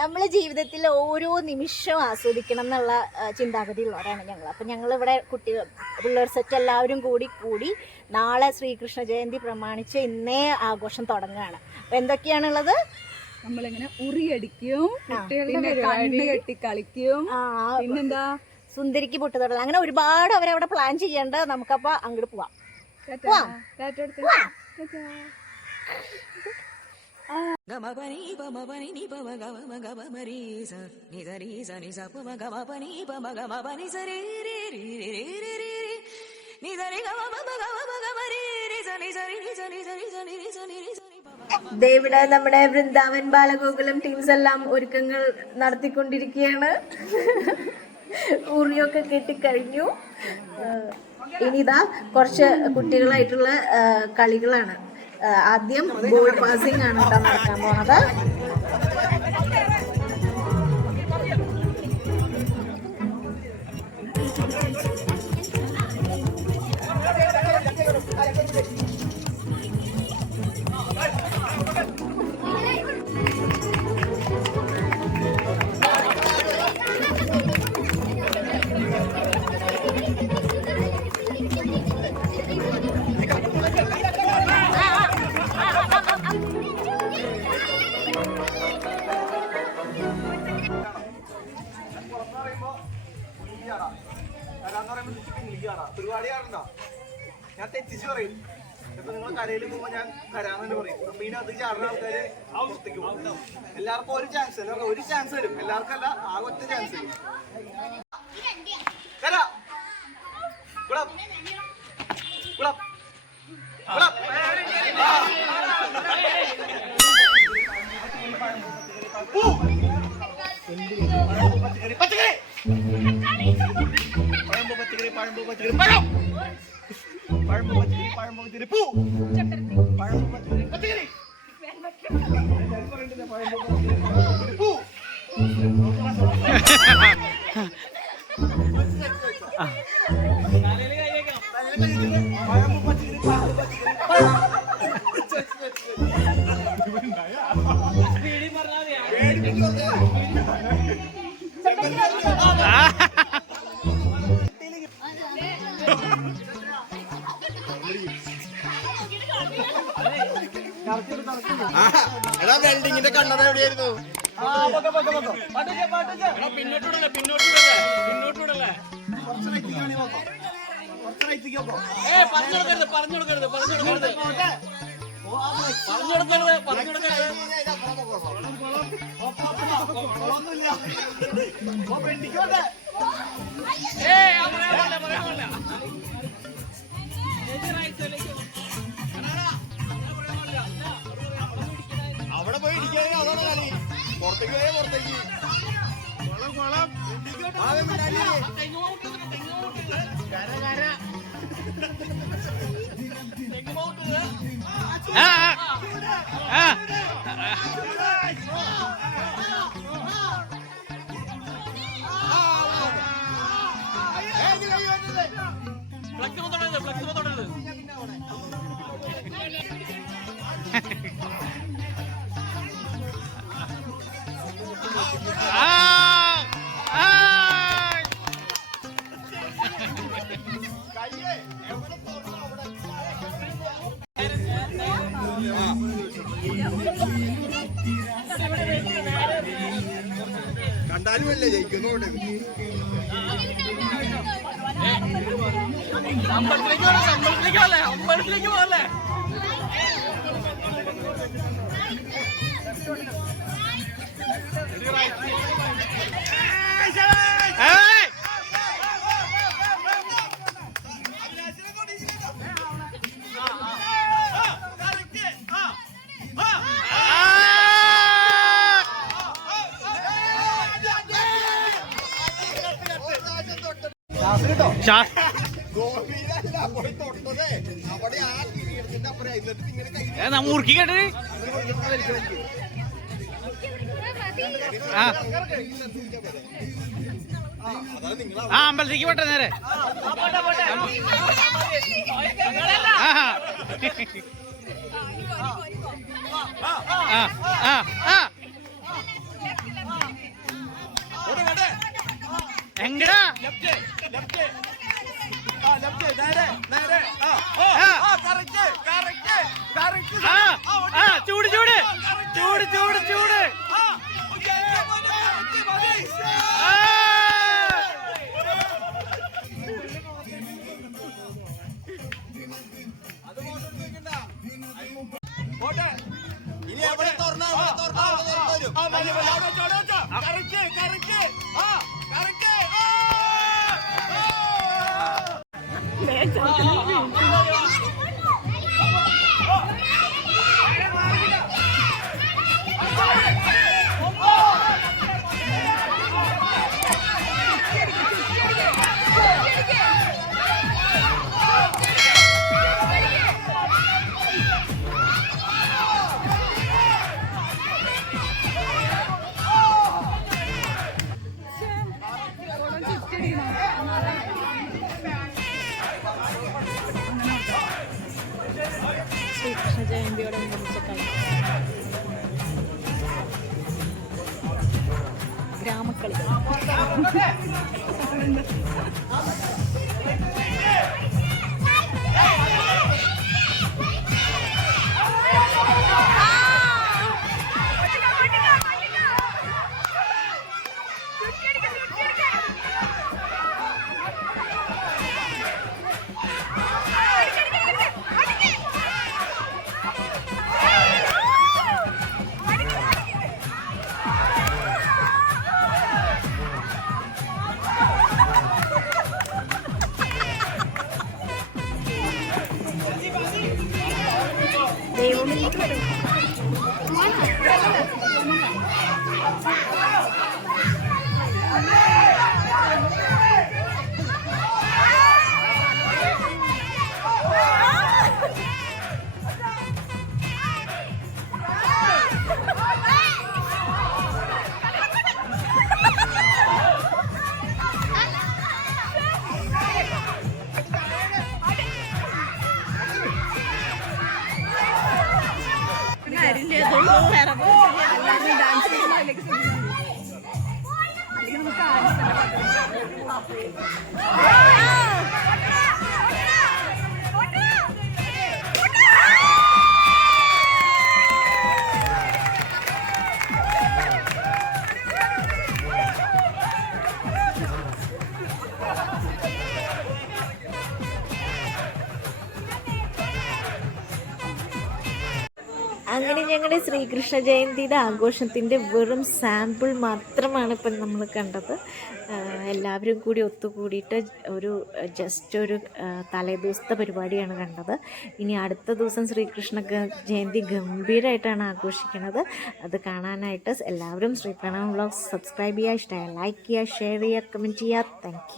നമ്മൾ ജീവിതത്തിൽ ഓരോ നിമിഷവും ആസ്വദിക്കണം എന്നുള്ള ചിന്താഗതിയുള്ളവരാണ് ഞങ്ങൾ. അപ്പം ഞങ്ങൾ ഇവിടെ കുട്ടികൾ പിള്ളേർ സെറ്റ് എല്ലാവരും കൂടി കൂടി നാളെ ശ്രീകൃഷ്ണ ജയന്തി പ്രമാണിച്ച് ഇന്നേ ആഘോഷം തുടങ്ങുകയാണ്. അപ്പം എന്തൊക്കെയാണുള്ളത്? നമ്മളിങ്ങനെ ഉറിയടിക്കും കുട്ടികളുടെ പിന്നെ കണ്ണ്. കെട്ടി കളിക്കും പിന്നെന്താ? സുന്ദരിക്ക് പൊട്ടുതൊടൽ. അങ്ങനെ ഒരുപാട് അവരവിടെ പ്ലാൻ ചെയ്യേണ്ട. നമുക്കപ്പോൾ അങ്ങോട്ട് പോവാം. പോവാം. ഇവിടെ നമ്മുടെ വൃന്ദാവൻ ബാലഗോകുലം ടീംസ് എല്ലാം ഒരുക്കങ്ങൾ നടത്തിക്കൊണ്ടിരിക്കുകയാണ്. ഊറിയൊക്കെ കെട്ടിക്കഴിഞ്ഞു. ഇനിതാ കുറച്ച് കുട്ടികളായിട്ടുള്ള കളികളാണ്. ആദ്യം ബോൾ പാസിംഗ് ആണ് കേട്ടോ നടക്കാൻ പോണത്. പരിപാടി കാണണ്ട ഞാൻ തെറ്റിച്ച് പറയും. ഇപ്പൊ നിങ്ങൾ കരയിൽ പോകുമ്പോ ഞാൻ കരാന്ന് പറയും. മീനകത്ത് ചാടുന്ന ആൾക്കാര് പുറത്തേക്ക് പോകും എല്ലാവർക്കും ഒരു ചാൻസ് അല്ല ഒരു ചാൻസ് വരും. എല്ലാവർക്കും അല്ല ഒറ്റ ചാൻസ് വരും. കര. jadi paro. Para എടാ വെൽഡിങ്ങിന്റെ കണ്ണത എവിടെയായിരുന്നു? പിന്നോട്ടൂടല്ലേ പിന്നോട്ടൂടല്ലേ പിന്നോട്ടൂടല്ലേ. പറഞ്ഞെടുക്കരുത് പറഞ്ഞെടുക്കരുത് പറഞ്ഞെടുക്കരുത് പറഞ്ഞെടുക്കരുത് പറഞ്ഞെടുക്കരുത് ഒന്നുമില്ല അവിടെ പോയി ഇരിക്കാനും അതാണ് കളി. പുറത്തേക്ക് പോയ പുറത്തേക്ക്. ആ ആ. ആ. കണ്ടാലും അല്ലേ ജയിക്കുന്നോണ്ട് അമ്പലത്തിലേക്ക് പോകല്ലേ? അമ്പലത്തിലേക്ക് പോകല്ലേ? മുറുക്കി കേട്ടത് ആ. അമ്പലത്തേക്ക് പോട്ടെ നേരെ. ആ. ആ ആ. मैं ഗ്രാമക്കളികൾ ദൈവം Amém! lá pra ele. അങ്ങനെ ഞങ്ങളുടെ ശ്രീകൃഷ്ണ ജയന്തിയുടെ ആഘോഷത്തിന്റെ വെറും സാമ്പിൾ മാത്രമാണ് ഇപ്പം നമ്മൾ കണ്ടത് എല്ലാവരും കൂടി ഒത്തുകൂടിയിട്ട് ഒരു ജസ്റ്റ് ഒരു തലേദിവസത്തെ പരിപാടിയാണ് കണ്ടത്. ഇനി അടുത്ത ദിവസം ശ്രീകൃഷ്ണ ജയന്തി ഗംഭീരമായിട്ടാണ് ആഘോഷിക്കുന്നത് അത് കാണാനായിട്ട് എല്ലാവരും ശ്രീ പ്രണവ് സബ്സ്ക്രൈബ് ചെയ്യുക ഇഷ്ടമായ ലൈക്ക് ചെയ്യുക ഷെയർ ചെയ്യുക കമന്റ് ചെയ്യുക. താങ്ക്